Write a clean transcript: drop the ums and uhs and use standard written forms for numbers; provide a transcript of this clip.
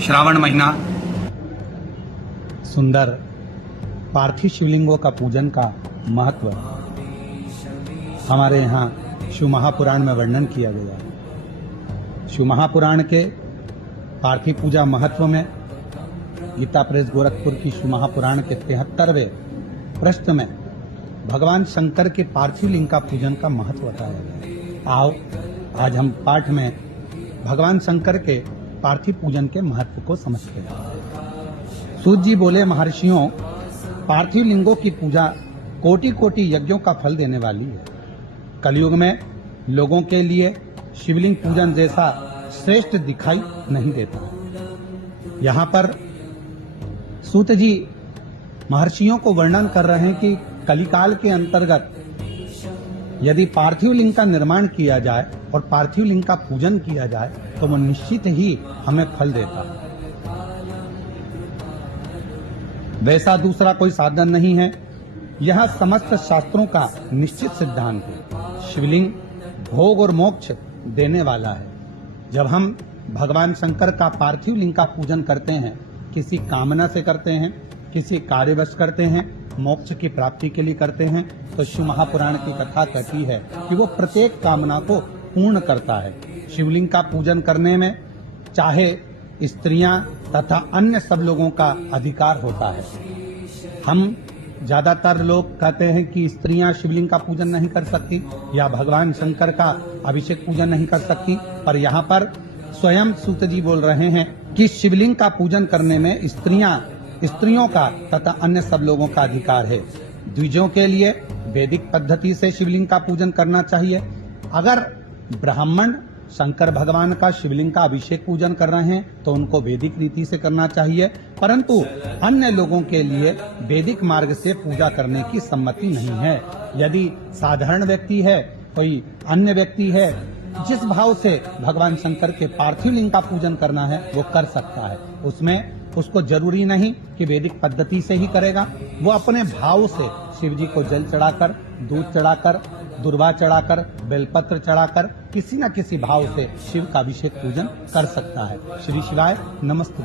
श्रावण महीना सुंदर पार्थिव शिवलिंगों का पूजन का महत्व हमारे यहाँ शिव महापुराण में वर्णन किया गया है। शिव महापुराण के पार्थिव पूजा महत्व में गीता प्रेस गोरखपुर की शिव महापुराण के 73वें पृष्ठ में भगवान शंकर के पार्थिव लिंग का पूजन का महत्व बताया गया है। आओ आज हम पाठ में भगवान शंकर के पार्थिव पूजन के महत्व को समझते हैं। सूत जी बोले, महर्षियों, पार्थिव लिंगों की पूजा कोटि कोटि यज्ञों का फल देने वाली है। कलयुग में लोगों के लिए शिवलिंग पूजन जैसा श्रेष्ठ दिखाई नहीं देता। यहाँ पर सूत जी महर्षियों को वर्णन कर रहे हैं कि कलिकाल के अंतर्गत यदि पार्थिव लिंग का निर्माण किया जाए और पार्थिव लिंग का पूजन किया जाए तो वो निश्चित ही हमें फल देता है। वैसा दूसरा कोई साधन नहीं है। यह समस्त शास्त्रों का निश्चित सिद्धांत है। शिवलिंग भोग और मोक्ष देने वाला है। जब हम भगवान शंकर का पार्थिव लिंग का पूजन करते हैं, किसी कामना से करते हैं, किसी कार्यवश करते हैं, मोक्ष की प्राप्ति के लिए करते हैं, तो शिव महापुराण की कथा कहती है कि वो प्रत्येक कामना को पूर्ण करता है। शिवलिंग का पूजन करने में चाहे स्त्रियां तथा अन्य सब लोगों का अधिकार होता है। हम ज्यादातर लोग कहते हैं कि स्त्रियां शिवलिंग का पूजन नहीं कर सकती या भगवान शंकर का अभिषेक पूजन नहीं कर सकती, पर यहाँ पर स्वयं सूत जी बोल रहे हैं कि शिवलिंग का पूजन करने में स्त्रियों का तथा अन्य सब लोगों का अधिकार है। द्विजों के लिए वैदिक पद्धति से शिवलिंग का पूजन करना चाहिए। अगर ब्राह्मण शंकर भगवान का शिवलिंग का अभिषेक पूजन कर रहे हैं तो उनको वैदिक रीति से करना चाहिए, परंतु अन्य लोगों के लिए वैदिक मार्ग से पूजा करने की सम्मति नहीं है। यदि साधारण व्यक्ति है, कोई अन्य व्यक्ति है, जिस भाव से भगवान शंकर के पार्थिव लिंग का पूजन करना है वो कर सकता है। उसमें उसको जरूरी नहीं कि वैदिक पद्धति से ही करेगा। वो अपने भाव से शिव जी को जल चढ़ाकर, दूध चढ़ाकर, दुर्वा चढ़ाकर, बेलपत्र चढ़ाकर किसी न किसी भाव से शिव का अभिषेक पूजन कर सकता है। श्री शिवाय नमस्ते।